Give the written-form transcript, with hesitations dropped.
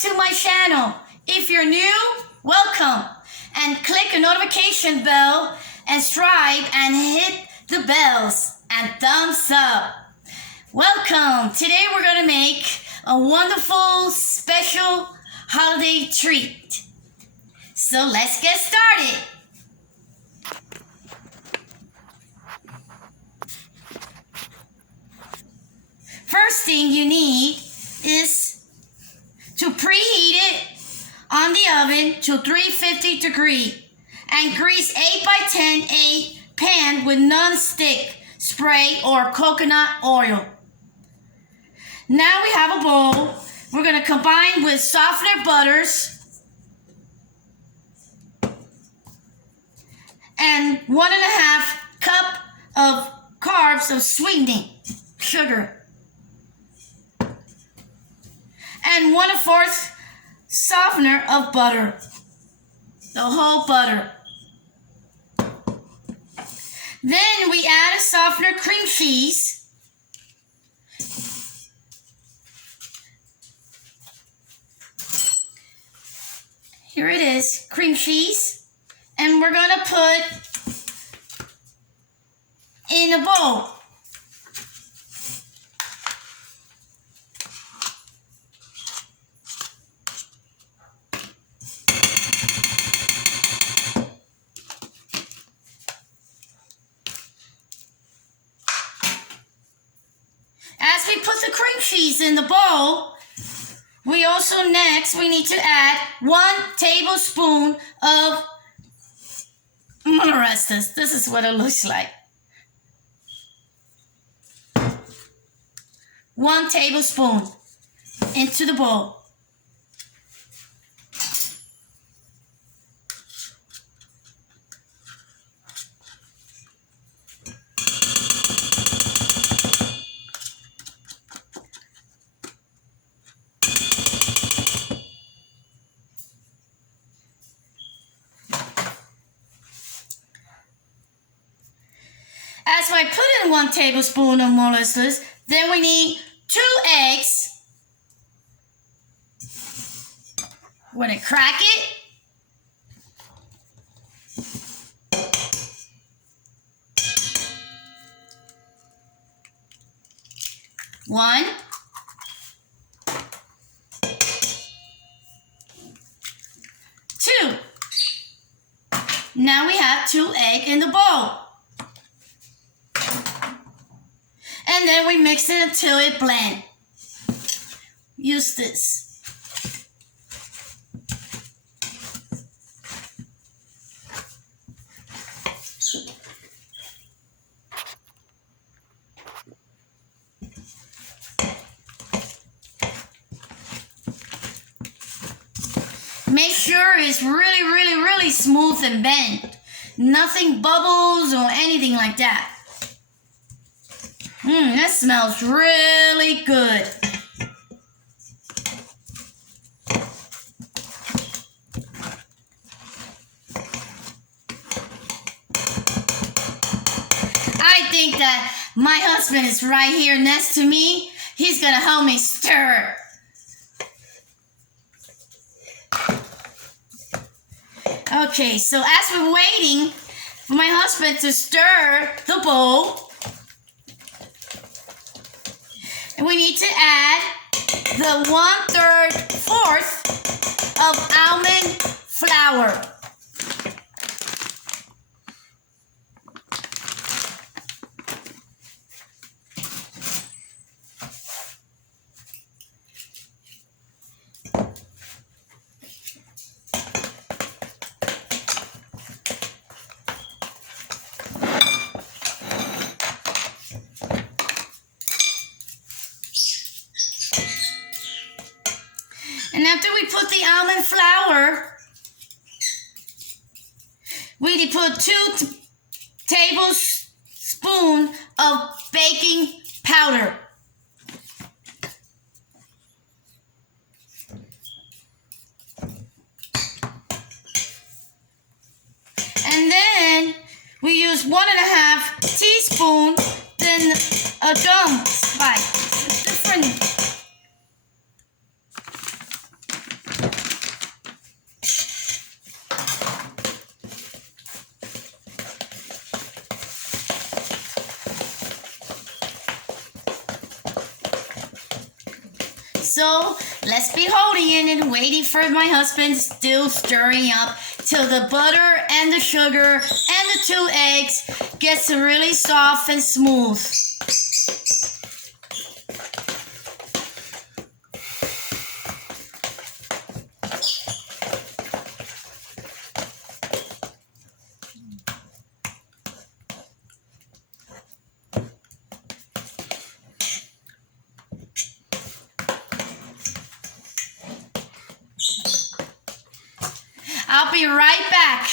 to my channel. If you're new, welcome. And click the notification bell and subscribe and hit the bells and thumbs up. Welcome. Today we're going to make a wonderful special holiday treat. So let's get started. First thing you need is to preheat it on the oven to 350 degrees and grease 8x10 pan with non-stick spray or coconut oil. Now we have a bowl. We're going to combine with softener butters and 1.5 cup of carbs of sweetening sugar and 1/4 softener of butter, the whole butter. Then we add a softener cream cheese, here it is, cream cheese, and we're going to put in a bowl. As we put the cream cheese in the bowl, we need to add 1 tablespoon of molasses. This is what it looks like. 1 tablespoon into the bowl. As I put in 1 tablespoon of molasses, then we need 2 eggs. We're going to crack it. One. Two. Now we have 2 eggs in the bowl. And then we mix it until it blends. Use this. Make sure it's really smooth and bent. Nothing bubbles or anything like that. That smells really good. I think that my husband is right here next to me. He's gonna help me stir. Okay, so as we're waiting for my husband to stir the bowl, we need to add the 1/3 of almond flour. And after we put the almond flour, we need to put 2 tablespoons of baking powder. And then we use 1.5 teaspoons, then a gum spice. It's different. So let's be holding it and waiting for my husband, still stirring up till the butter and the sugar and the 2 eggs gets really soft and smooth. I'll be right back.